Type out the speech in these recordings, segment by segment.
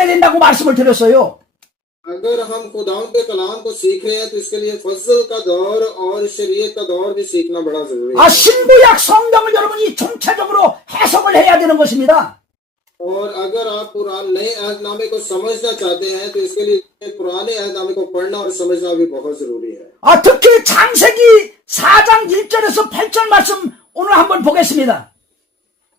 있어야 된다고 말씀을 드렸어요. अगर हम खुदावंद के कलाम को सीख रहे हैं तो इसके लिए फजल का दौर और शरीयत का दौर भी सीखना बड़ा जरूरी है। 신구약 성경을 여러분이 총체적으로 해석을 해야 되는 것입니다. और अगर आप नए अहदनामे को समझना चाहते हैं तो इसके लिए पुराने अहदनामे को पढ़ना और समझना भी बहुत जरूरी है। 특히 창세기 4장 1절에서 8절 말씀 오늘 한번 보겠습니다.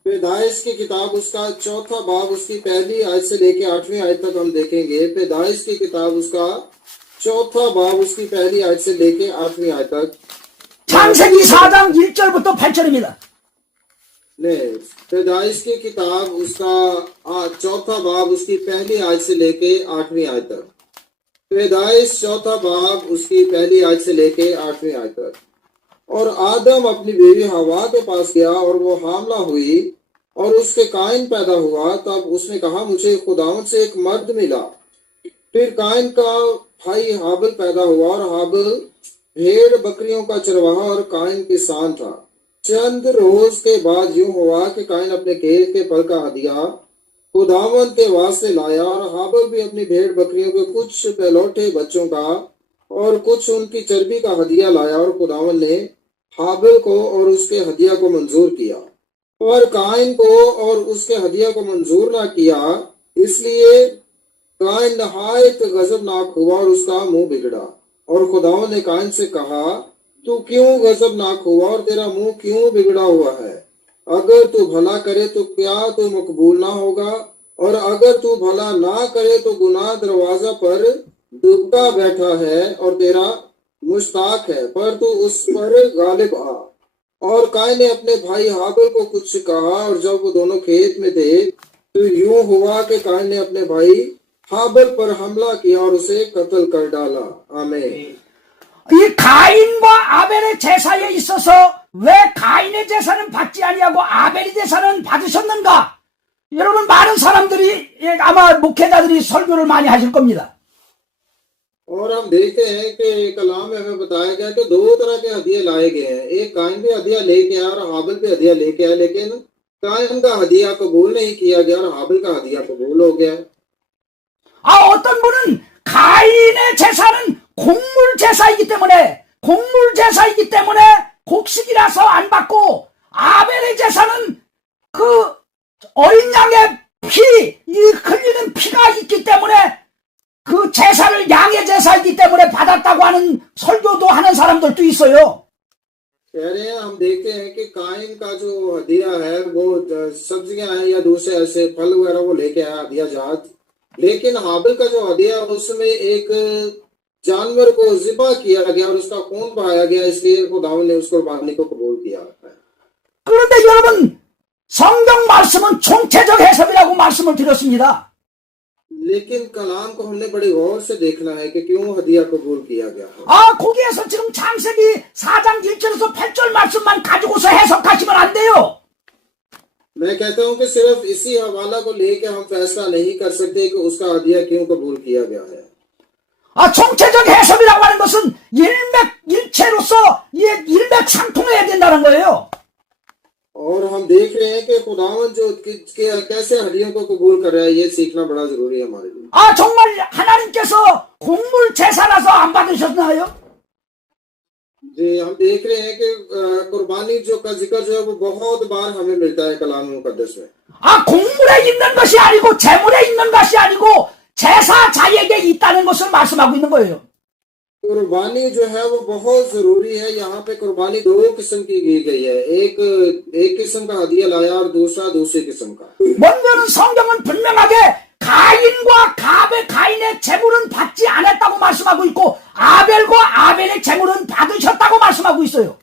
पैदाइश की किताब उसका चौथा बाब उसकी पहली आयत से लेके 8वीं आयत तक हम देखेंगे। पैदाइश की किताब उसका चौथा बाब उसकी पहली आयत से लेके 8वीं आयत तक। 창세기 4장 1절부터 8절입니다. ने पैदाइश की किताब उसका चौथा बाब उसकी पहली आयत से लेके 8वीं आयत तक। पैदाइश चौथा बाब उसकी पहली आयत से लेके 8वीं आयत तक। और आदम अपनी बीवी हवा के पास गया और वो हामला हुई और उसके कायन पैदा हुआ। तब उसने कहा मुझे खुदावंद से एक मर्द मिला। फिर कायन का भाई हाबिल पैदा हुआ और हाबिल भेड़ बकरियों का चरवाहा और कायन किसान था। चंद रोज के बाद यूं हुआ कि कायन अपने खेत के फल का हदिया खुदावंद के वास्ते लाया और हाबिल भी अपनी भेड़ बकरियों के कुछ पहलौठे बच्चों का और कुछ उनकी चर्बी का हदिया लाया। और खुदावंद ने हाबिल को और उसके हदिया को मंजूर किया और कायन को और उसके हदिया को मंजूर ना किया। इसलिए कायन नहायत गजबनाक हुआ और उसका मुंह बिगड़ा। और खुदावंद ने कायन से कहा तू क्यों गजबनाक हुआ और तेरा मुंह क्यों बिगड़ा हुआ है? अगर तू भला करे तो क्या तू मकबूल ना होगा, और अगर तू भला ना करे तो गुनाह दरवाजा पर दुबका बैठा है और तेरा मुश्ताक है, पर तू उस पर गालिब आ। और कायन ने अपने भाई हाबिल को कुछ कहा और जब वो दोनों खेत में थे तो यूं हुआ कि कायन ने अपने भाई हाबिल पर हमला किया और उसे कत्ल कर डाला। आमीन। 이 가인과 아벨의 제사에 있어서 왜 가인의 제사는 받지 아니하고 아벨의 제사는 받으셨는가? 여러분 많은 사람들이 아마 목회자들이 설교를 많이 하실 겁니다. और हम देखते हैं कि कलाम में हमें बताया गया कि दो तरह के हदिये लाए गए हैं। एक कायन भी हदिया लेके आया और हाबिल भी हदिया लेके आया, लेकिन कायन का हदिया कबूल नहीं किया गया और हाबिल का हदिया कबूल हो गया। 어떤 분은 가인의 제사는 곡물 제사이기 때문에 곡식이라서 안 받고 아벨의 제사는 그 어린 양의 이 흘리는 피가 있기 때문에 그 제사를 양의 제사이기 때문에 받았다고 하는 설교도 하는 사람들도 있어요. कह रहे हैं हम देखते हैं कि कायन का जो हदिया है वो सब्जियां हैं या दूसरे ऐसे फल वगैरह वो लेके आया हदिया जात, लेकिन हाबिल का जो हदिया उसमें एक जानवर को ज़िबा किया गया और उसका खून बहाया गया, इसलिए खुदावंद ने उस कुर्बानी को कबूल किया। 그런데 여러분 성경 말씀은 총체적 해석이라고 말씀을 드렸습니다. लेकिन कलाम को हमने बड़े गौर से देखना है कि क्यों हदिया कबूल किया गया है। 거기에서 지금 창세기 4장 1절에서 8절 말씀만 가지고서 해석하시면 안 돼요. मैं कहता हूं कि सिर्फ इसी हवाला को लेके हम फैसला नहीं कर सकते कि उसका हदिया क्यों कबूल किया गया है। 총체적 해석이라고 하는 것은 일맥일체로서 일맥상통해야 된다는 거예요. और हम देख रहे हैं कि खुदावंद जो कैसे हदियों को कबूल कर रहा है, ये सीखना बड़ा जरूरी है हमारे लिए। 정말 하나님께서 곡물 제사라서 안 받으셨나요? जी हम देख रहे हैं कि कुर्बानी जो का जिक्र जो है वो बहुत बार हमें मिलता है कलाम मुकद्दस में। 곡물에 있는 것이 아니고 재물에 있는 것이 아니고 제사자에게 있다는 것을 말씀하고 있는 거예요. कुर्बानी जो है वो बहुत जरूरी है। यहाँ पे कुर्बानी दो किस्म की गई है, एक किस्म का हदिया लाया और दूसरा दूसरे किस्म का। 먼저는 성경은 분명하게 가인과 가인의 재물은 받지 않았다고 말씀하고 있고 아벨과 아벨의 재물은 받으셨다고 말씀하고 있어요.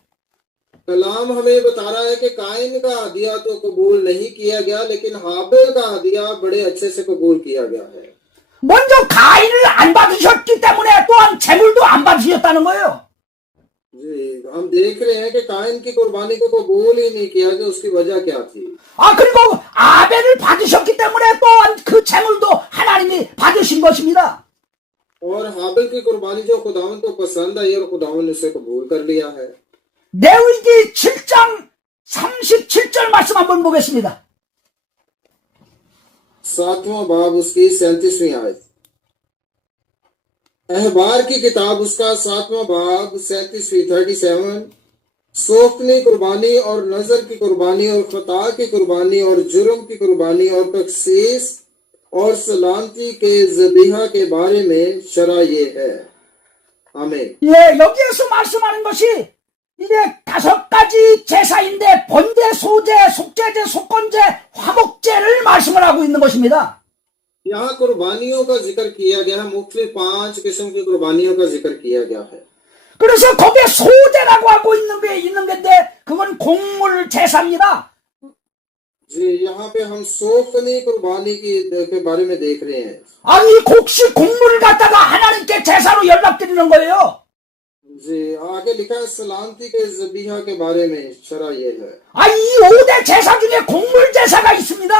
कलाम हमें बता रहा है कि कायन का हदिया तो कबूल नहीं किया गया, लेकिन हाबिल का हदिया बड़े अच्छे से कबूल किया गया है। 먼저 가인을 안 받으셨기 때문에 또한 재물도 안 받으셨다는 거예요. जी हम देख रहे हैं कि कायन की कुर्बानी को कबूल ही नहीं किया, कि उसकी वजह क्या थी। 그리고 아벨을 받으셨기 때문에 또한 그 재물도 하나님이 받으신 것입니다. और हाबिल की कुर्बानी जो खुदावंद को पसंद आई और खुदावंद ने उसे कबूल कर लिया है। 레위기 7장 37절 말씀 한번 보겠습니다. 7वां बाब उसकी 37वीं आयत। अहबार की किताब उसका 7वां बाब 37वीं 37। सोख्तनी कुर्बानी और नजर की कुर्बानी और खता की कुर्बानी और जुर्म की कुर्बानी और तखसीस और सलामती के ज़बीहा के बारे में शरा ये है। आमीन। 예, 여기에서 말씀하는 것이 이게 5가지 제사인데 번제, 소제, 속제제, 속건제, 화목제를 말씀을 하고 있는 것입니다. यहाँ कुर्बानियों का जिक्र किया गया है, मुख्तलिफ 5 किस्म की कुर्बानियों का जिक्र किया गया है। 그래서 거기에 소제라고 하고 있는 건데 그건 곡물 제사입니다. जी, यहाँ पे हम सोख्तनी कुर्बानी के बारे में देख रहे हैं। 아니 곡식 곡물을 갖다가 하나님께 제사로 연락드리는 거예요. जी, आगे लिखा है सलामती के ज़बीहा के बारे में शरा ये है। 이 5대 제사 중에 곡물 제사가 있습니다.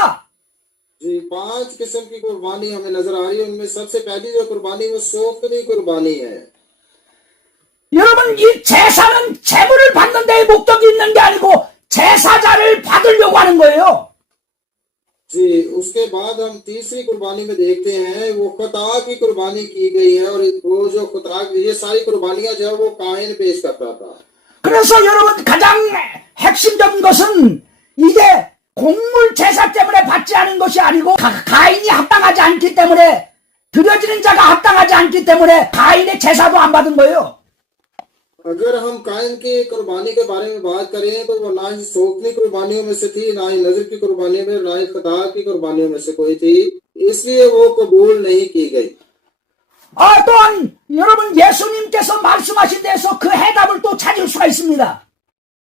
जी, 5 किस्म की कुर्बानी हमें नजर आ रही है। उनमें सबसे पहली जो कुर्बानी वो सोख्तनी कुर्बानी है। 여러분 이 제사는 재물을 받는 데에 목적이 있는 게 아니고 제사자를 받으려고 하는 거예요. जी, उसके बाद हम तीसरी कुर्बानी में देखते हैं वो खता की कुर्बानी की गई है और वो जो खता ये सारी कुर्बानियां जो है वो काहिन पेश करता था। 그래서 여러분 가장 핵심적인 것은 이게 곡물 제사 때문에 받지 않은 것이 아니고 가인이 합당하지 않기 때문에 드려지는 자가 합당하지 않기 때문에 가인의 제사도 안 받은 거예요. अगर हम कायन की कुर्बानी के बारे में बात करें तो वो ना ही सोखनी कुर्बानियों में से थी, ना ही नजर की कुर्बानियों में, ना ही खता की कुर्बानियों में से कोई थी, इसलिए वो कबूल नहीं की गई। 또한 여러분 예수님께서 말씀하신 데서 그 해답을 또 찾을 수가 있습니다.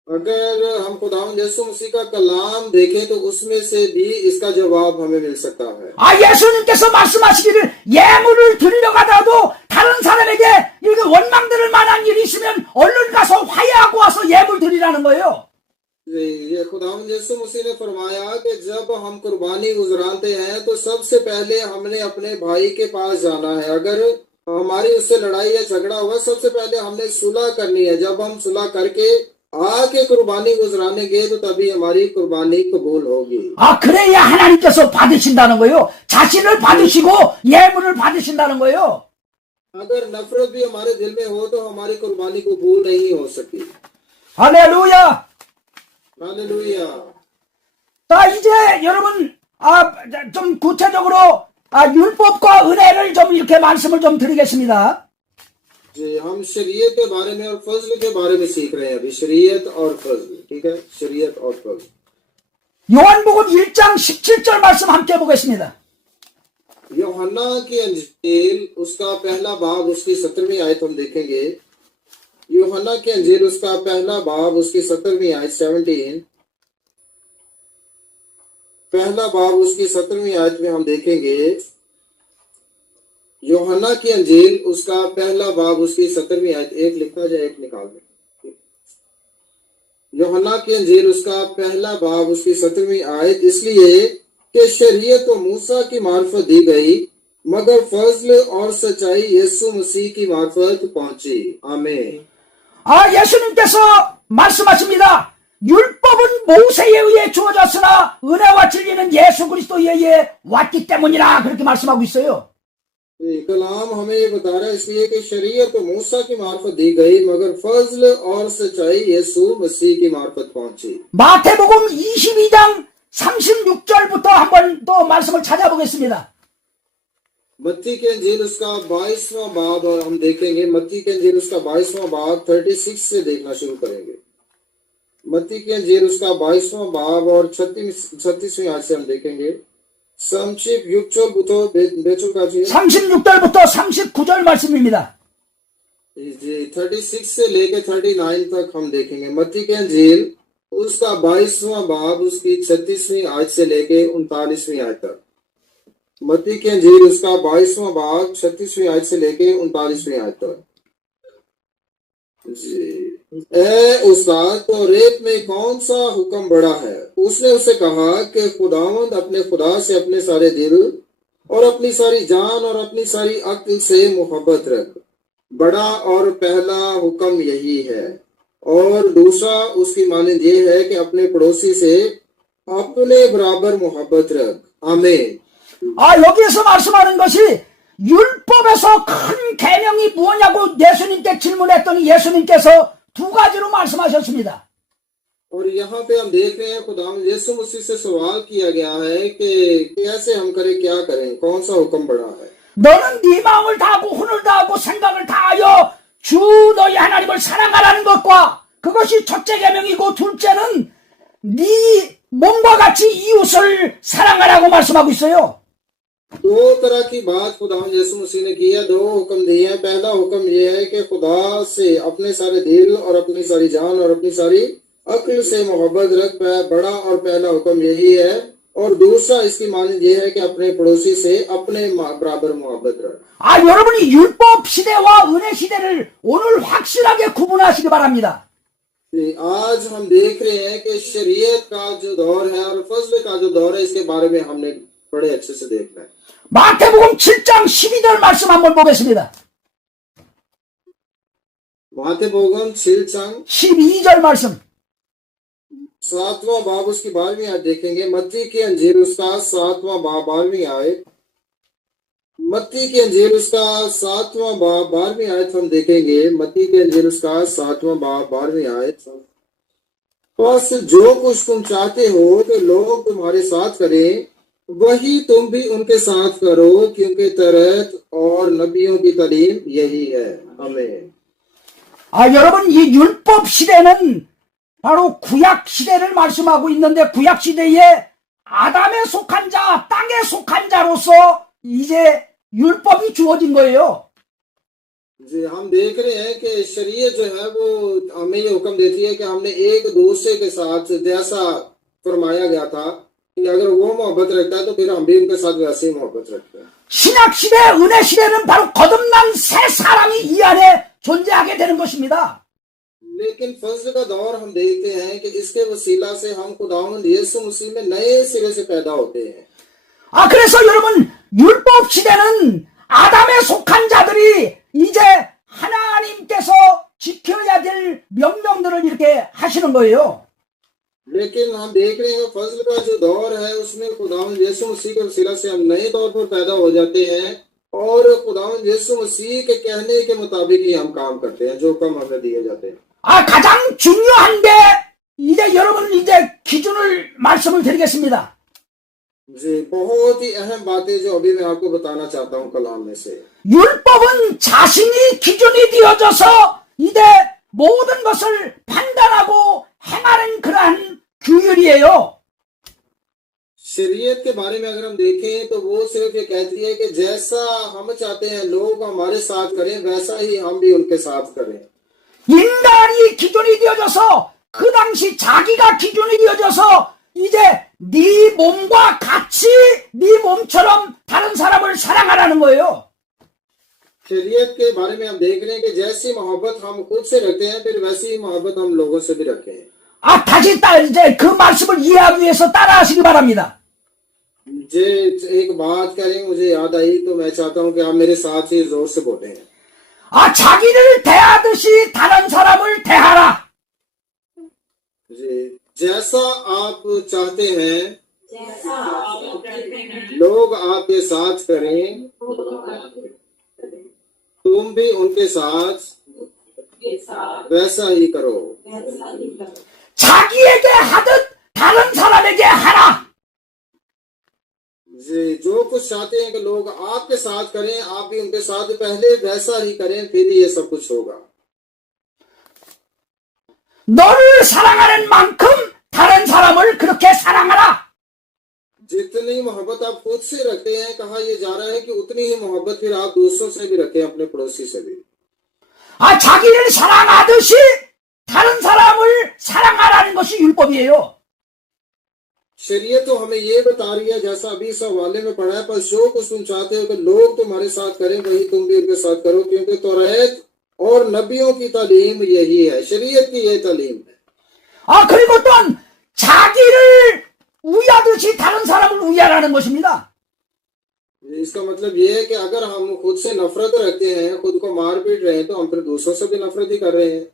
अगर हम खुदावंद यीशु मसीह का कलाम देखें तो उसमें से भी इसका जवाब हमें मिल सकता है। 예수님께서 말씀하시기를 예물을 드리러 가다도 다른 사람에게 이렇게 원망들을 만한 일이 있으면 얼른 가서 화해하고 와서 예물 드리라는 거예요. ये खुदावंद यीशु मसीह ने फरमाया कि जब हम कुर्बानी गुजराते हैं तो सबसे पहले हमने अपने भाई के पास जाना है। अगर हमारी उससे लड़ाई या झगड़ा हुआ सबसे पहले हमने सुलह करनी है। जब हम सुलह करके आके कुर्बानी गुजराने गए तो तभी हमारी कुर्बानी कबूल होगी। 그래야 하나님께서 받으신다는 거예요. 자신을 받으시고 예물을 받으신다는 거예요. अगर नफरत भी हमारे दिल में हो तो हमारी कुर्बानी कबूल नहीं हो सकती। 할렐루야. हालेलुया। 자 이제 여러분 좀 구체적으로 율법과 은혜를 좀 이렇게 말씀을 좀 드리겠습니다. जी, हम शरीयत के बारे में और फजल के बारे में सीख रहे हैं अभी। शरीयत और फजल, ठीक है, शरीयत और फजल। 요한복음 1장 17절 말씀 함께 보겠습니다. यूहन्ना की अंजील उसका पहला बाब उसकी 17वीं आयत हम देखेंगे। यूहन्ना की अंजील उसका पहला बाब उसकी 17वीं आयत 17। पहला बाब उसकी 17वीं आयत में हम देखेंगे। यूहन्ना की अंजील उसका पहला बाब उसकी 17वीं आयत, एक लिखा जाए एक निकाल दे। यूहन्ना की अंजील उसका पहला बाब उसकी 17वीं आयत, इसलिए कि शरीयत तो मूसा की मार्फत दी गई मगर फजल और सच्चाई यीशु मसीह की मार्फत पहुंची। आमीन। 예수님께서 말씀하십니다. 율법은 모세에 의해 주어졌으나 은혜와 진리는 예수 그리스도에 의해 왔기 때문이라 그렇게 말씀하고 있어요. कलाम हमें ये बता रहा है इसलिए कि शरीयत तो मूसा की मार्फत दी गई मगर फजल और सच्चाई यीशु मसीह की मार्फत पहुंची। 마태복음 22장 36절부터 한번 또 말씀을 찾아보겠습니다. मत्ती के अंजील उसका 22वां बाब हम देखेंगे। मत्ती के अंजील उसका 22वां बाब 36 से देखना शुरू करेंगे। मत्ती के अंजील उसका 22वां बाब और 36वीं आयत से हम देखेंगे। संक्षिप्त 육절부터 몇절까지? 36절부터 39절 말씀입니다. जी, 36 से लेकर 39 तक हम देखेंगे। मत्ती के अंजील उसका 22वां बाब उसकी 36वीं आयत से लेकर 39वीं आयत तक। मत्ती के अंजील उसका 22वां बाब 36वीं आयत से लेकर 39वीं आयत तक। जी, ए उस्ताद, तो रेत में कौन सा हुक्म बड़ा है? उसने उसे कहा कि खुदावंद अपने खुदा से अपने सारे दिल और अपनी सारी जान और अपनी सारी अक्ल से मोहब्बत रख। बड़ा और पहला हुक्म यही है और दूसरा उसकी मानंद ये है कि अपने पड़ोसी से अपने बराबर मोहब्बत रख। आमीन। 여기에서 말씀하는 것이 율법에서 큰 계명이 무엇냐고 예수님께 질문했더니 예수님께서 두 가지로 말씀하셨습니다. और यहाँ पे हम देख रहे हैं खुदा यीशु मसीह से सवाल किया गया है कि कैसे हम करें, क्या करें, कौन सा हुक्म बड़ा है। 너는 네 마음을 다하고 혼을 다하고 생각을 다하여 주 너희 하나님을 사랑하라는 것과 그것이 첫째 계명이고 둘째는 네 몸과 같이 이웃을 사랑하라고 말씀하고 있어요. दो तरह की बात खुदा यीशु मसीह ने की है, दो हुक्म दिए हैं। पहला हुक्म यह है कि खुदा से अपने सारे दिल और अपनी सारी जान और अपनी सारी अक्ल से मोहब्बत रख। बड़ा और पहला हुक्म यही है। और दूसरा इसकी माने ये है कि अपने पड़ोसी से अपने बराबर मोहब्बत रख। 여러분이 율법 시대와 은혜 시대를 오늘 확실하게 구분하시기 바랍니다. आज हम देख रहे हैं कि शरीयत का जो दौर है और फजल का जो दौर है, इसके बारे में हमने बड़े अच्छे से देखना है। 마태복음 7장 12절 말씀 한번 보겠습니다. माथेबोगम 7 12절 말씀. 7वां बाब उसकी 12वीं आयत देखेंगे। मत्ती की अंजीर उसका 7वां बाब 12वीं आयत। मत्ती की अंजीर उसका 7वां बाब 12वीं आयत हम देखेंगे। मत्ती की अंजीर उसका 7वां बाब 12वीं आयत। बस जो कुछ तुम चाहते हो तो लोग तुम्हारे साथ करें, वही तुम भी उनके साथ करो, क्योंकि तौरात और नबियों की तालीम यही है। आमीन। 여러분 이 율법 시대는 바로 구약 시대를 말씀하고 있는데 구약 시대에 아담에 속한 자, 땅에 속한 자로서 이제 율법이 주어진 거예요. जी हम देख रहे हैं कि शरीयत जो है वो हमें ये हुक्म देती है कि हमने एक दूसरे के साथ जैसा फरमाया गया था कि अगर वो मोहब्बत रखता है तो फिर हम भी उनके साथ वैसे ही मोहब्बत रखते हैं। 신약 시대, 은혜 시대는 바로 거듭난 새 사람이 이 안에 존재하게 되는 것입니다. लेकिन फजल का दौर हम देखते हैं कि इसके वसीला से हम खुदावंद यीशु मसीह में नए सिरे से पैदा होते हैं। 그래서 여러분 율법 시대는 아담에 속한 자들이 이제 하나님께서 지켜야 될 명령들을 이렇게 하시는 거예요. लेकिन हम देख रहे हैं फजल का जो दौर है उसमें खुदावंद यीशु मसीह के वसीला से हम नए तौर पर पैदा हो जाते हैं और खुदावंद यीशु मसीह के कहने के मुताबिक ही हम काम करते हैं, जो काम हमें दिए जाते हैं। 가장 중요한 게 이제 여러분 이제 기준을 말씀을 드리겠습니다. जी बहुत ही अहम बातें जो अभी मैं आपको बताना चाहता हूँ कलाम में से। 율법은 자신이 기준이 되어져서 이제 모든 것을 판단하고 행하는 그러한 규율이에요. शरीयत के बारे में अगर हम देखें तो वो सिर्फ ये कहती है कि जैसा हम चाहते हैं लोग हमारे साथ करें वैसा ही हम भी उनके साथ करें। 인간이 기준이 되어져서 그 당시 자기가 기준이 되어져서 이제 네 몸과 같이 네 몸처럼 다른 사람을 사랑하라는 거예요. शरीयत के बारे में हम देख रहे हैं कि जैसी मोहब्बत हम खुद से रखते हैं फिर वैसी ही मोहब्बत हम लोगों से भी रखें। 다시 이제 그 말씀을 이해하기 위해서 따라하시기 바랍니다. जे एक बात करें मुझे याद आई तो मैं चाहता हूं कि आप मेरे साथ ही जोर से बोलें। 자기를 대하듯이 다른 사람을 대하라. जी जैसा आप चाहते हैं लोग आपके साथ करें, तुम भी उनके साथ वैसा ही करो। 자기에게 하듯 다른 사람에게 하라. जी जो कुछ चाहते हैं कि लोग आपके साथ करें आप भी उनके साथ पहले वैसा ही करें, फिर ये सब कुछ होगा। 너를 사랑하는 만큼 다른 사람을 그렇게 사랑하라. जितनी मोहब्बत आप खुद से रखते हैं कहा यह जा रहा है कि उतनी ही मोहब्बत फिर आप दूसरों से भी रखें, अपने पड़ोसी से भी। 자기를 사랑하듯이 다른 사람을 사랑하라는 것이 율법이에요. शरीयत तो हमें ये बता रही है जैसा अभी इस हवाले में पढ़ा है, पर जो कुछ तुम चाहते हो कि लोग तुम्हारे साथ करें वही तुम भी उनके साथ करो, क्योंकि तौरात और नबियों की तालीम यही है, शरीयत की यही तालीम है। 그리고 또한 자기를 우야듯이 다른 사람을 우야라는 것입니다. इसका मतलब ये है कि अगर हम खुद से नफरत रखते हैं, खुद को मार पीट रहे हैं, तो हम फिर दूसरों से भी नफरत ही कर रहे हैं।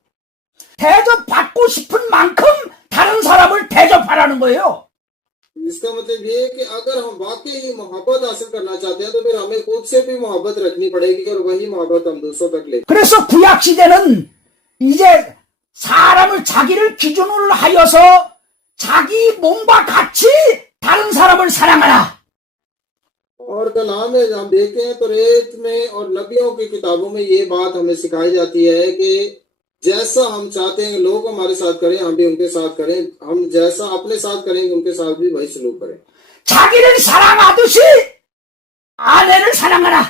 대접받고 싶은 만큼 다른 사람을 대접하라는 거예요. इसका मतलब ये है कि अगर हम वाकई ही मोहब्बत हासिल करना चाहते हैं तो फिर हमें खुद से भी मोहब्बत रखनी पड़ेगी और वही मोहब्बत हम दूसरों तक ले। 그래서 구약 시대는 이제 사람을 자기를 기준으로 하여서 자기 몸과 같이 다른 사람을 사랑하라. और कलाम में हम देखते हैं तो रेत में और नबियों की किताबों में ये बात हमें सिखाई जाती है कि जैसा हम चाहते हैं लोग हमारे साथ करें हम भी उनके साथ करें, हम जैसा अपने साथ करेंगे उनके साथ भी वही सलूक करें। 자기를 사랑하듯이 아내를 사랑하라.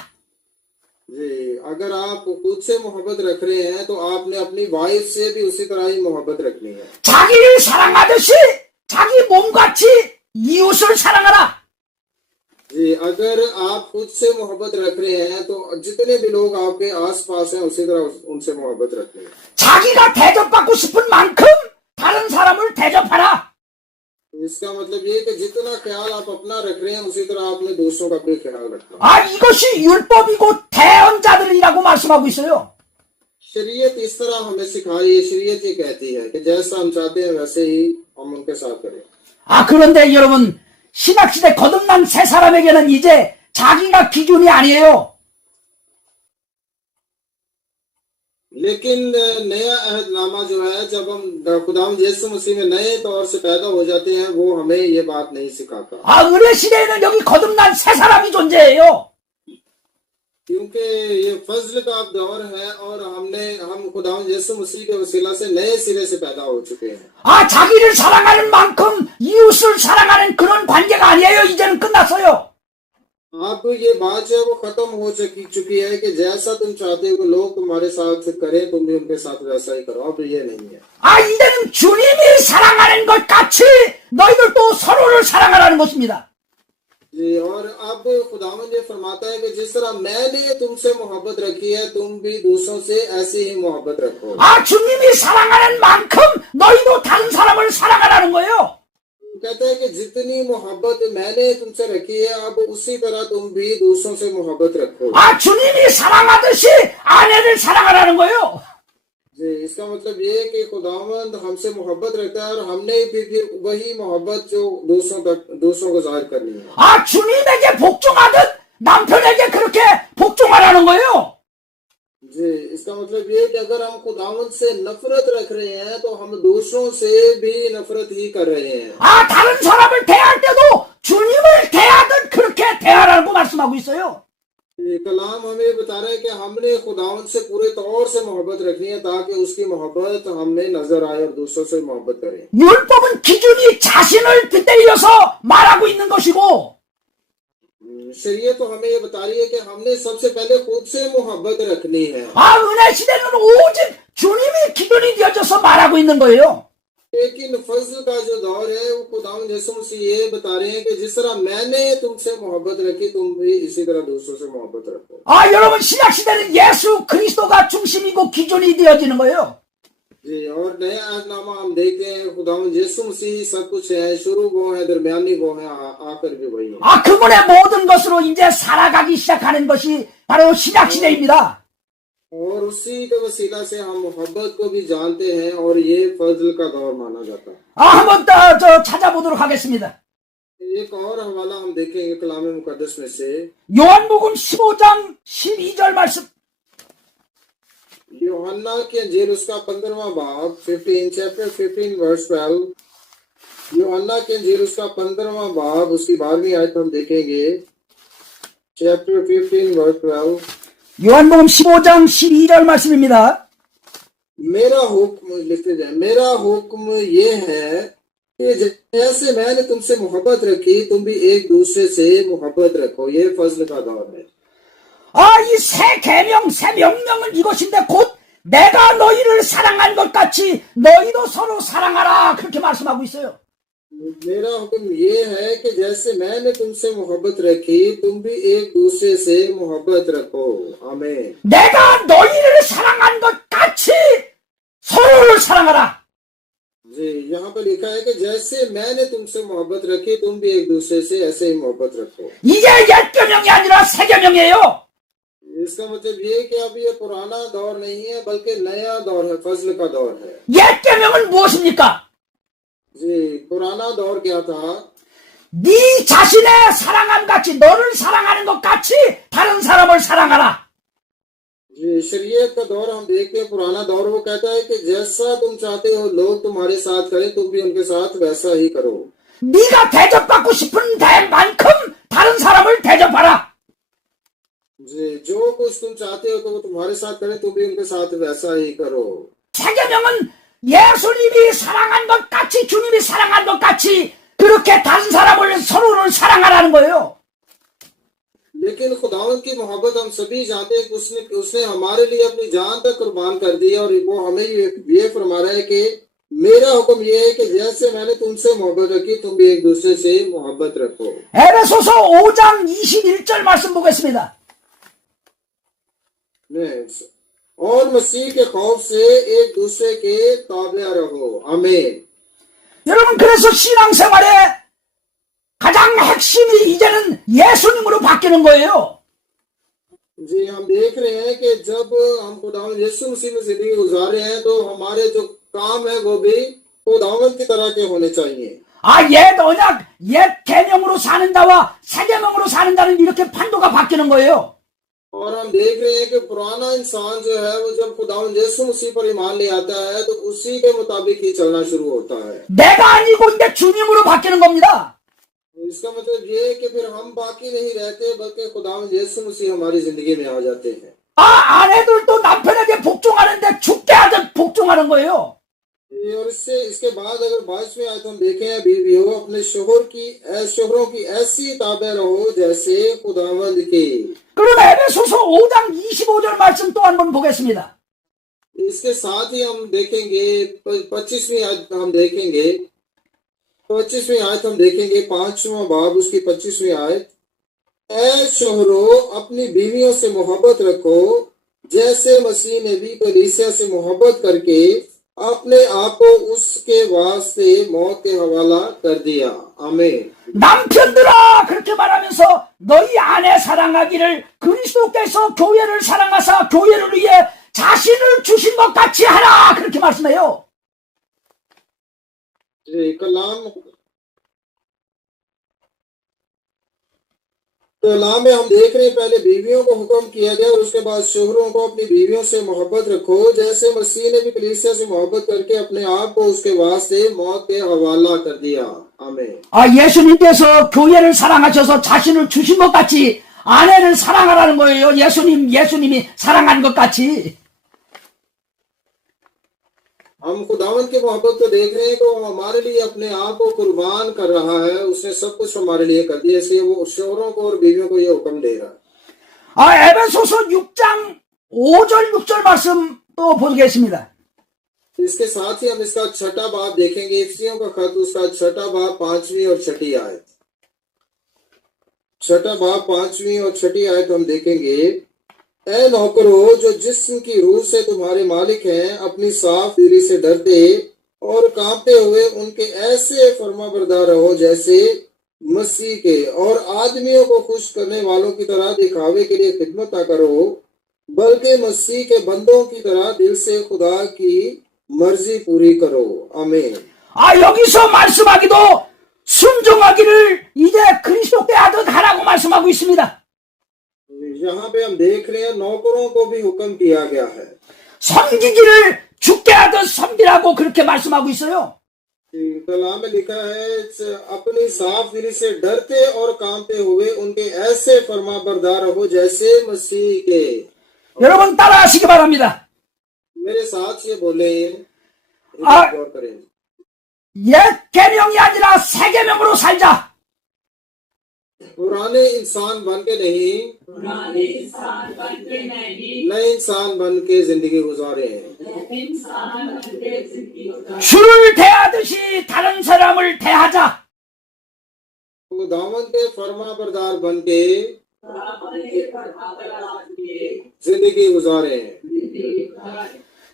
जी, अगर आप खुद से मोहब्बत रख रहे हैं तो आपने अपनी वाइफ से भी उसी तरह ही मोहब्बत रखनी है। 자기를 사랑하듯이 자기 몸같이 이웃을 사랑하라. जी, अगर आप खुद से मोहब्बत रख रहे हैं तो जितने भी लोग आपके आसपास हैं उसी तरह उनसे मोहब्बत रखनी है। 자기가 대접받고 싶은 만큼 다른 사람을 대접하라. इसका मतलब ये कि जितना ख्याल आप अपना रख रहे हैं उसी तरह आपने दूसरों का भी ख्याल रखना। 이것이 율법이고 대언자들이라고 말씀하고 있어요. शरीयत इस तरह हमें सिखा रही है, शरीयत ये कहती है कि जैसा हम चाहते हैं वैसे ही हम उनके साथ करें। 그런데 여러분, 신학시대 거듭난 새 사람에게는 이제 자기가 기준이 아니에요. लेकिन नया अहदनामा जो है जब हम खुदाम यीशु मसीह में नए तौर से पैदा हो जाते हैं वो हमें ये बात नहीं सिखाता। 은혜 시대에는 여기 거듭난 새 사람이 존재해요. क्योंकि ये फजल का दौर है और हम खुदाम यीशु मसीह के वसीला से नए सिरे से पैदा हो चुके हैं। 자기를 사랑하는 만큼 이웃을 사랑하는 그런 관계가 아니에요. 이제는 끝났어요. अब ये बात जो है वो खत्म हो चुकी है कि जैसा तुम चाहते हो कि लोग तुम्हारे साथ करें तुम भी उनके साथ वैसा ही करो। अब ये नहीं है। 이제는 주님이 사랑하는 것 같이 너희들도 서로를 사랑하라는 것입니다. जी, और अब खुदावंद ये फरमाता है कि जिस तरह मैंने तुमसे मोहब्बत रखी है तुम भी दूसरों से ऐसी ही मोहब्बत रखो। 주님이 사랑하는 만큼 너희도 다른 사람을 사랑하라는 거예요. कहते हैं कि जितनी मोहब्बत मैंने तुमसे रखी है अब उसी तरह तुम भी दूसरों से मोहब्बत रखो। 주님이 사랑하듯이 아내를 사랑하라는 거예요. जी, इसका मतलब ये है कि खुदावंद हमसे मोहब्बत रखता है और हमने भी वही मोहब्बत जो दूसरों को जाहिर करनी है। 주님에게 복종하듯 남편에게 그렇게 복종하라는 거예요. जी, इसका मतलब ये है कि अगर हम खुदावंद से नफरत रख रहे हैं तो हम दूसरों से भी नफरत ही कर रहे हैं। 다른 사람을 대할 때도 주님을 대하듯 그렇게 대하라고 말씀하고 있어요. ये कलाम हमें बता रहा है कि हमने खुदावंद से पूरे तौर से मोहब्बत रखनी है ताकि उसकी मोहब्बत हमें नजर आए और दूसरों से मोहब्बत करें। 율법은 기준이 자신을 빗대어서 말하고 있는 것이고 शरीयत तो हमें ये बता रही है कि हमने सबसे पहले खुद से मोहब्बत रखनी है। 은혜 시대는 오직 주님이 기준이 되어져서 말하고 있는 거예요. लेकिन फजल का जो दौर है वो खुदावंद यीशु मसीह ये बता रहे हैं कि जिस तरह मैंने तुमसे मोहब्बत रखी तुम भी इसी तरह दूसरों से मोहब्बत रखो। 여러분, 신약 시대는 예수 그리스도가 중심이고 기준이 되어지는 거예요. जी, और नया अहदनामा हम देखते हैं खुदावंद यीशु मसीह सब कुछ है, शुरू वो है, दरमियानी वो है, आखिर भी वही है। 그분의 모든 것으로 이제 살아가기 시작하는 것이 바로 신약 시대입니다. और उसी के वसीला से हम मोहब्बत को भी जानते हैं और ये फजल का दौर माना जाता है। 한번 더 찾아보도록 하겠습니다. एक और हवाला हम देखेंगे कलाम मुकद्दस में से 요한복음 15장 12절 말씀. यूहन्ना की अंजील उसका 15वां बाब 15 चैप्टर 15 वर्स 12। यूहन्ना की अंजील उसका 15वां बाब उसकी 12वीं आयत हम देखेंगे चैप्टर 15 वर्स 12। 요한복음 15장 12절 말씀입니다. मेरा हुक्म लिखते जाए, मेरा हुक्म ये है कि जैसे मैंने तुमसे मोहब्बत रखी तुम भी एक दूसरे से मोहब्बत रखो। ये फजल का दौर है। 이 새 계명, 새 명령은 이것인데 곧 내가 너희를 사랑한 것 같이 너희도 서로 사랑하라 그렇게 말씀하고 있어요. मेरा हुक्म ये है कि जैसे मैंने तुमसे मोहब्बत रखी तुम भी एक दूसरे से मोहब्बत रखो। आमीन। 내가 너희를 사랑한 것 같이 서로를 사랑하라. जी, यहाँ पर लिखा है कि जैसे मैंने तुमसे मोहब्बत रखी तुम भी एक दूसरे से ऐसे ही मोहब्बत रखो। 이제 옛 계명이 아니라 새 계명이에요. इसका मतलब ये कि अब ये पुराना दौर नहीं है बल्कि नया दौर है, फजल का दौर है। 옛 계명은 무엇입니까? जी, पुराना दौर क्या था? 네 자신의 사랑함 같이 너를 사랑하는 것 같이 다른 사람을 사랑하라. ये शरीयत का दौर हम देखते हैं, पुराना दौर, वो कहता है कि जैसा तुम चाहते हो लोग तुम्हारे साथ करें, तुम भी उनके साथ वैसा ही करो। 네가 대접받고 싶은 만큼 다른 사람을 대접하라. जी, जो कुछ तुम चाहते हो तो वो तुम्हारे साथ करें, तुम भी उनके साथ वैसा ही करो। 세계명은 예수님이 사랑한 것 같이 주님이 사랑한 것 같이 그렇게 다른 사람을 서로를 सारां하라는 거예요. लेकिन खुदावंद की मोहब्बत हम सभी जानते हैं कि उसने हमारे लिए अपनी जान तक कुर्बान कर दी, और वो हमें ये फरमा रहा है कि मेरा हुक्म ये है कि जैसे मैंने तुमसे मोहब्बत रखी तुम भी एक दूसरे से मोहब्बत रखो। 에베소서 5장 21절 말씀 보겠습니다. और मसीह के खौफ से एक दूसरे के ताबे रहो। आमीन। 여러분, 그래서 신앙생활의 가장 핵심이 이제는 예수님으로 바뀌는 거예요. जी, हम देख रहे हैं कि जब हम खुदावंद यीशु मसीह में जिंदगी गुजार रहे हैं तो हमारे जो काम है वो भी खुदावंद की तरह के होने चाहिए। 옛 언약, 옛 계명으로 사는다와 새 계명으로 사는다는 이렇게 판도가 바뀌는 거예요. और हम देख रहे हैं कि पुराना इंसान जो है वो जब खुदावंद यीशु मसीह पर ईमान ले आता है तो उसी के मुताबिक ही चलना शुरू होता है। 내가 아니고 이제 주님으로 바뀌는 겁니다. इसका मतलब ये है कि फिर हम बाकी नहीं रहते बल्कि खुदावंद यीशु मसीह हमारी जिंदगी में आ जाते हैं। 아내들도 남편에게 복종하는데 죽게 하듯 복종하는 거예요. और इसके बाद अगर 22वें आयत हम देखें, बीवियों अपने शोहरों की ऐसी ताबे रहो जैसे खुदावंद की। 그럼 에베소서 5장 25절 말씀 또 한번 보겠습니다. इसके साथ ही हम देखेंगे 25वीं आयत हम देखेंगे 5वां बाब उसकी 25वीं आयत। ऐ शोहरों अपनी बीवियों से मोहब्बत रखो जैसे मसीह ने भी कलीसिया से मोहब्बत करके अपने आप को उसके वास्ते मौत के हवाला कर दिया। आमीन। 남편들아, 그렇게 말하면서 너희 아내 사랑하기를 그리스도께서 교회를 사랑하사 교회를 위해 자신을 주신 것 같이 하라, 그렇게 말씀해요. कलाम में हम देख रहे हैं पहले बीवियों को हुक्म किया गया और उसके बाद शोहरों को अपनी बीवियों से मोहब्बत रखो जैसे मसीह ने भी कलीसिया से मोहब्बत करके अपने आप को उसके वास्ते मौत के हवाला कर दिया। आमीन। 예수님께서 교회를 사랑하셔서 자신을 주신 것 같이 아내를 사랑하라는 거예요. 예수님이 사랑한 것 같이. हम खुदावंद की मोहब्बत को देख रहे हैं तो हमारे लिए अपने आप को कुर्बान कर रहा है, उसने सब कुछ हमारे लिए कर दिया, इसलिए वो शोहरों को और बीवियों को ये हुक्म दे रहा है। 에베소서 6장 5절 6절 말씀 또 보겠습니다. इसके साथ ही हम इसका छठा बाब देखेंगे, इफिसियों का खत उसका छठा बाब 5वीं और छठी आयत। छठा बाब 5वीं और छठी आयत हम देखेंगे। ऐ नौकरों जो जिस्म की रूह से तुम्हारे मालिक हैं अपनी साफ दिली से डरते और कांपते हुए उनके ऐसे फर्माबरदार रहो जैसे मसीह के, और आदमियों को खुश करने वालों की तरह दिखावे के लिए खिदमत ना करो बल्कि मसीह के बंदों की तरह दिल से खुदा की मर्जी पूरी करो। आमीन। 여기서 말씀하기도 순종하기를 이제 그리스도께 하듯 하라고 말씀하고 있습니다. यहाँ पे हम देख रहे हैं नौकरों को भी हुक्म किया गया है। 섬기기를 죽게 하듯 섬기라고 그렇게 말씀하고 있어요. कलाम में लिखा है अपनी साफ दिली से डरते और कांपते हुए उनके ऐसे फर्माबरदार हो जैसे मसीह के। 여러분 따라하시기 바랍니다. मेरे साथ ये बोले, गौर करें। 옛 계명이 아니라 새 계명으로 살자. पुराने इंसान बन के नहीं, नए इंसान बन के जिंदगी गुजारे हैं। 주를 대하듯이 다른 사람을 대하자. खुदावंद के फर्माबरदार बन के जिंदगी गुजारे हैं।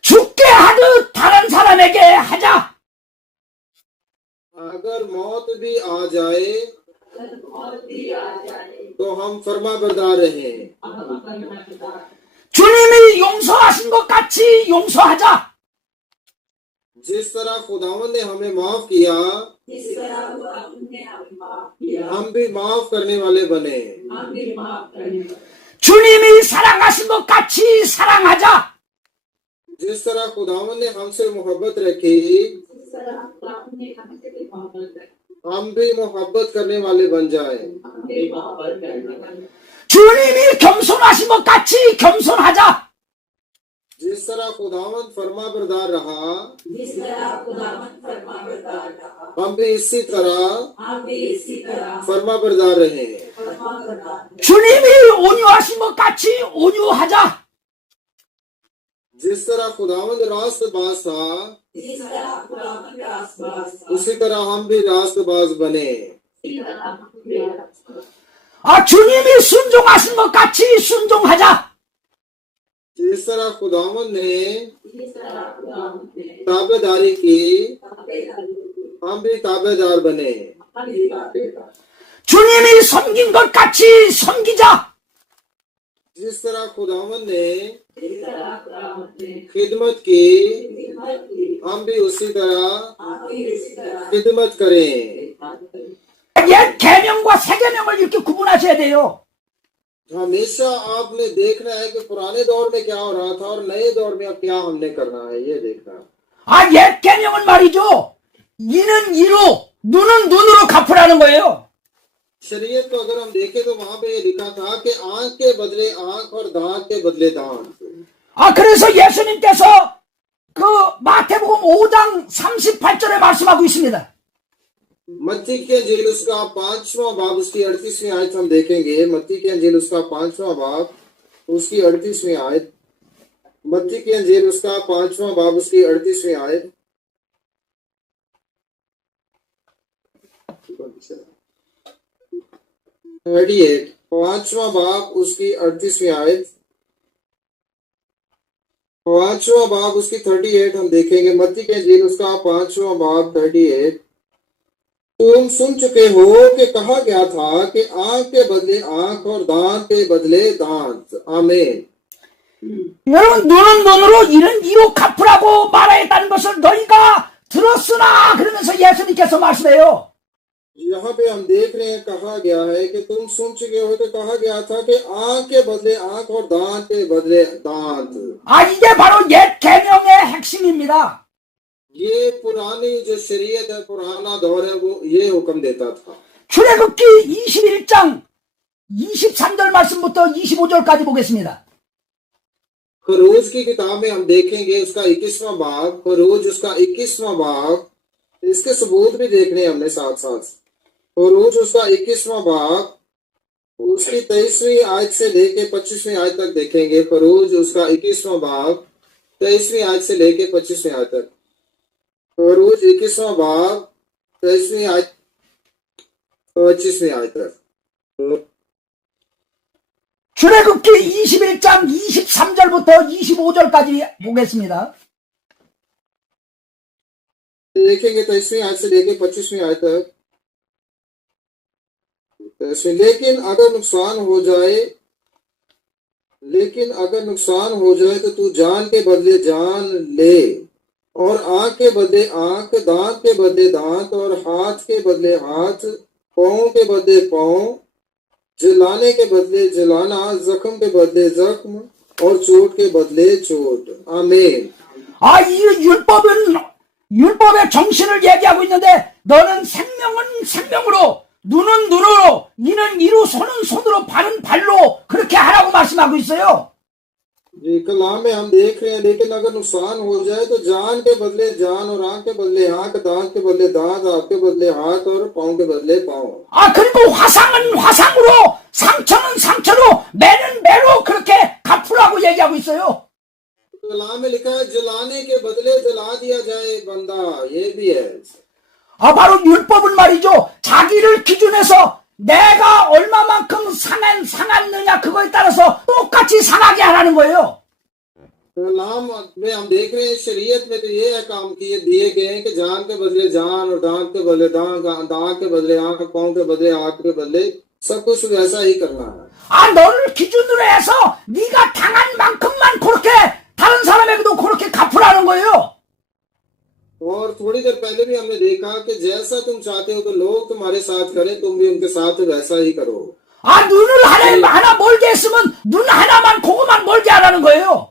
죽게 하듯 다른 사람에게 하자. अगर मौत भी आ जाए तो हम फर्माबरदार रहें। 주님이 용서하신 것 같이 용서하자. जिस तरह खुदावंद ने हमें माफ किया जिस तरह खुदावंद ने हमें माफ किया, हम भी माफ करने वाले बने। हम भी माफ करने वाले। 주님이 사랑하신 것 같이 사랑하자. जिस तरह खुदावन ने हमसे मोहब्बत रखी, जिस तरह खुदावंद ने हमसे भी मोहब्बत की, हम भी मोहब्बत करने वाले बन जाए। हम भी मोहब्बत करने वाले। 주님이 겸손하신 것 같이 겸손하자. जिस तरह खुदावन फरमा बरदार रहा, जिस तरह खुदावंद फरमाबरदार रहा, हम भी इसी तरह हम भी इसी तरह फरमा बरदार रहे। फरमाबरदार रहे। 주님이 온유하신 것 같이 온유하자. जिस तरह खुदावंद रास्तबाज था, जिस तरह खुदावंद रास्तबाज था, उसी तरह हम भी रास्तबाज बने। उसी तरह हम भी रास्तबाज। 주님이 순종하신 것 같이 순종하자. जिस तरह खुदावंद ने जिस तरह खुदावंद ने ताबेदारी की, ताबेदारी की, हम भी ताबेदार बने। हम भी ताबेदार। 주님이 섬긴 것 같이 섬기자. जिस तरह खुदावंद ने जिस तरह खुदावंद ने खिदमत की, खिदमत की, हम भी उसी तरह हम भी इसी तरह खिदमत करें। खिदमत करें। 옛 계명과 새 계명을 이렇게 구분하셔야 돼요. हमेशा आपने देखना है कि पुराने दौर में क्या हो रहा था और नए दौर में अब क्या हमने करना है, ये देखना। 옛 계명은 말이죠. 이는 이로, 눈은 눈으로 갚으라는 거예요. शरीयत को अगर हम देखें तो वहां पे ये लिखा था कि आंख के बदले आंख और दांत के बदले दांत। 그래서 예수님께서 그 마태복음 5장 38절에 말씀하고 있습니다. मत्ती की अंजील उसका 5वां बाब उसकी 38वीं आयत हम देखेंगे। मत्ती की अंजील उसका 5वां बाब उसकी 38वीं आयत। मत्ती की अंजील उसका 5वां बाब उसकी 38वीं आयत। 38 5वां बाब उसकी 38वीं आयत। 5वां बाब उसकी 38 हम देखेंगे। मत्ती की अंजील उसका 5वां बाब 38। तुम सुन चुके हो कि कहा गया था कि आंख के बदले आंख और दांत के बदले दांत। आमीन। 여러분 눈은 눈으로 이는 이로 갚으라고 말하였다는 것을 너희가 들었으나 그러면서 예수님께서 말씀해요. यहाँ पे हम देख रहे हैं कहा गया है कि तुम सुन चुके हो तो कहा गया था कि आंख के बदले आंख और दांत के बदले दांत। 이게 바로 옛 계명의 핵심입니다. ये पुरानी जो शरीयत है, पुराना दौर है, वो ये हुक्म देता था। 출애굽기 21장 23절 말씀부터 25절까지 보겠습니다. खरोज की किताब में हम देखेंगे उसका 21वां बाब। खरोज उसका 21वां बाब, इसके सबूत भी देखने हमने साथ साथ। खरोज उसका 21वां बाब उसकी 23वीं आयत से लेके 25वीं आयत तक देखेंगे। खरोज उसका 21वां बाब 23वीं आयत से लेके 25वीं आयत तक। खरोज 21वां बाब 23वीं आयत 25वीं आयत तक। 출애굽기 21장 23절부터 25절까지 보겠습니다. देखेंगे 23वीं आयत से लेके 25वीं आयत तक। लेकिन अगर नुकसान हो जाए तो तू जान के बदले जान ले, और आंख के बदले आंख, दांत के बदले दांत, और हाथ के बदले हाथ, पाँव के बदले पाँव, जलाने के बदले जलाना, जख्म के बदले जख्म, और चोट के बदले चोट। आमीन। 이 율법의 정신을 얘기하고 있는데 너는 생명은 생명으로, 눈은 눈으로, 이는 이로, 손은 손으로, 발은 발로 그렇게 하라고 말씀하고 있어요. जी कलाम में हम देख रहे हैं, लेकिन अगर नुकसान हो जाए तो जान के बदले जान, और आंख के बदले आंख, दांत के बदले दांत, हाथ के बदले हाथ, और पाँव के बदले पाँव। 그리고 화상은 화상으로, 상처는 상처로, 매는 매로 그렇게 갚으라고 얘기하고 있어요. कलाम में लिखा है जलाने के बदले जला दिया जाए बंदा, ये भी है। 바로 율법은 말이죠. 자기를 기준해서 내가 얼마만큼 상했느냐 그거에 따라서 똑같이 상하게 하라는 거예요. कलाम में हम देख रहे हैं शरीयत में तो ये है काम किए दिए गए हैं कि जान के बदले जान, और दांत के बदले दांत, दांत के बदले आंख, पाँव के बदले हाथ के बदले सब कुछ वैसा ही करना है। 너를 기준으로 해서 네가 당한 만큼만 그렇게 다른 사람에게도 그렇게 갚으라는 거예요. और थोड़ी देर पहले भी हमने देखा कि जैसा तुम चाहते हो कि लोग तुम्हारे साथ करें, तुम भी उनके साथ वैसा ही करो। 아, 눈을 하나 멀게 했으면 눈 하나만, 그거만 멀게 하라는 거예요.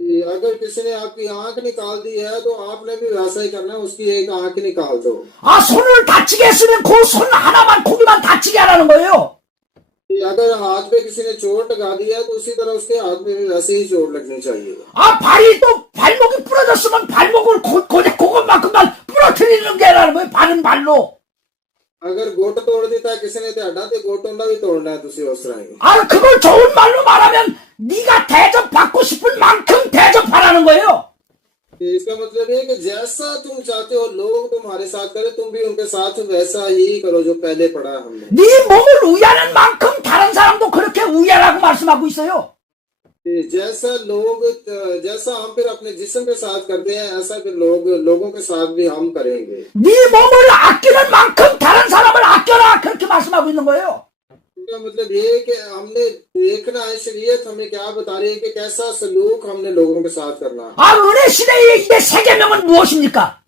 कि अगर किसी ने आपकी आंख निकाल दी है तो आपने भी वैसा ही करना है, उसकी एक आंख निकाल दो। 아, 손을 다치게 했으면 그 손 하나만, 거기만 다치게 하라는 거예요. कि अगर हाथ पे किसी ने चोट लगा दी है तो उसी तरह उसके हाथ में भी वैसे ही चोट लगनी चाहिए। 아, 발이 또 발목이 부러졌으면 발목을 그것만큼만 부러뜨리는 게 라는 거예요. 바른 발로. अगर गोट तोड़ देता है किसी ने तो हड्डा तो गोटोंडा भी तोड़ना है, तुसी उस तरह ही। 아, 그걸 좋은 말로 말하면 네가 대접받고 싶은 만큼 대접하라는 거예요. इसका मतलब ये है कि जैसा तुम चाहते हो लोग तुम्हारे साथ करें, तुम भी उनके साथ वैसा ही करो जो पहले पढ़ा है हमने। 네 몸을 우애하는 만큼 다른 사람도 그렇게 우애하라고 말씀하고 있어요. कि जैसा हम फिर अपने जिस्म के साथ करते हैं, ऐसा फिर लोगों के साथ भी हम करेंगे। 네 몸을 아끼는 만큼 다른 사람을 아껴라, 그렇게 말씀하고 있는 거예요. इसका मतलब ये है कि हमने देखना है, शरीयत हमें क्या बता रही है कि कैसा सलूक हमने लोगों के साथ करना है। 아, 은혜 시대의 이게 세 계명은 무엇입니까?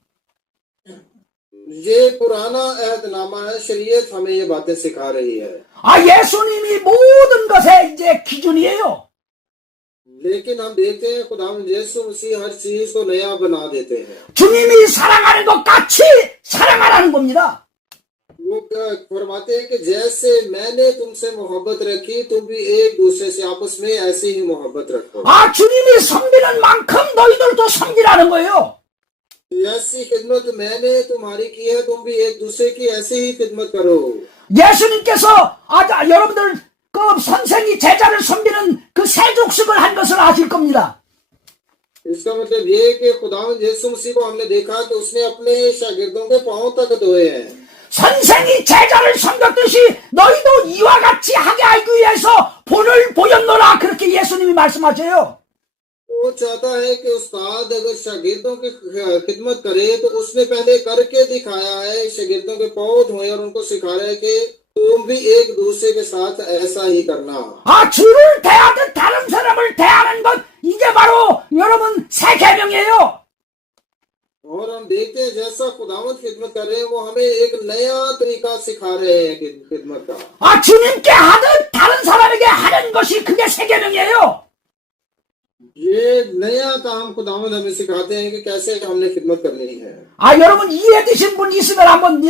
ये पुराना अहदनामा है, शरीयत हमें ये बातें सिखा रही है। 아, 예수님이 모든 것의 이제 기준이에요. लेकिन हम देखते हैं खुदा यीशु मसीह हर चीज को नया बना देते हैं। 주님이 사랑하는 것 같이 사랑하라는 겁니다. वो फरमाते हैं कि जैसे मैंने तुमसे मोहब्बत रखी, तुम भी एक दूसरे से आपस में ऐसी ही मोहब्बत रखो। 아, 주님이 섬기는 만큼 너희들도 섬기라는 거예요. ऐसी खिदमत मैंने तुम्हारी की है, तुम भी एक दूसरे की ऐसी ही खिदमत करो। 예수님께서 여러분들 그 선생이 제자를 섬기는 그 세족식을 한 것을 아실 겁니다. इसका मतलब ये है कि खुदा यीशु मसीह को हमने देखा कि उसने अपने शागिर्दों के पांव तक धोए हैं। 선생이 제자를 섬겼듯이 너희도 이와 같이 하게 하기 위해서 본을 보였노라, 그렇게 예수님이 말씀하세요. वो चाहता है कि उस्ताद अगर शागिर्दों की खिदमत करे तो उसने पहले करके दिखाया है, शागिर्दों के पांव धोए और उनको सिखा रहा है कि तुम भी एक दूसरे के साथ ऐसा ही करना। 아, 주를 대하듯 다른 사람을 대하는 것, 이게 바로 여러분 새 계명이에요. और हम देखते हैं जैसा खुदावंद खिदमत कर रहे हैं, वो हमें एक नया तरीका सिखा रहे हैं खिदमत का। 아, 주님께 하듯 다른 사람에게 하는 것이 그게 새 계명이에요. ये नया काम खुदावंद हमें सिखाते हैं कि कैसे हमने खिदमत करनी है। 아, 여러분 이해되신 분 있으면 한번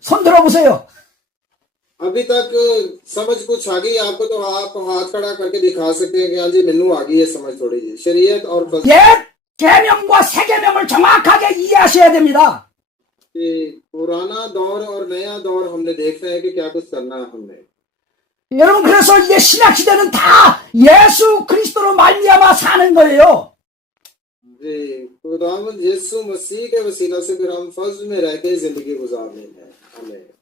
손 들어보세요. अभी तक समझ कुछ आ गई आपको तो आप हाथ खड़ा करके दिखा सकते हैं कि हाँ जी मैनू आ गई है समझ थोड़ी जी। शरीयत और 옛 계명과 새 계명을 정확하게 이해하셔야 됩니다. पुराना दौर और नया दौर हमने देखना है कि क्या कुछ करना है हमने। 여러분, 그래서 이제 신약 시대는 다 예수 그리스도로 말미암아 사는 거예요. जी, खुदावंद यीशु मसीह के वसीला से फिर हम फर्ज में रह के जिंदगी गुजारनी है हमें।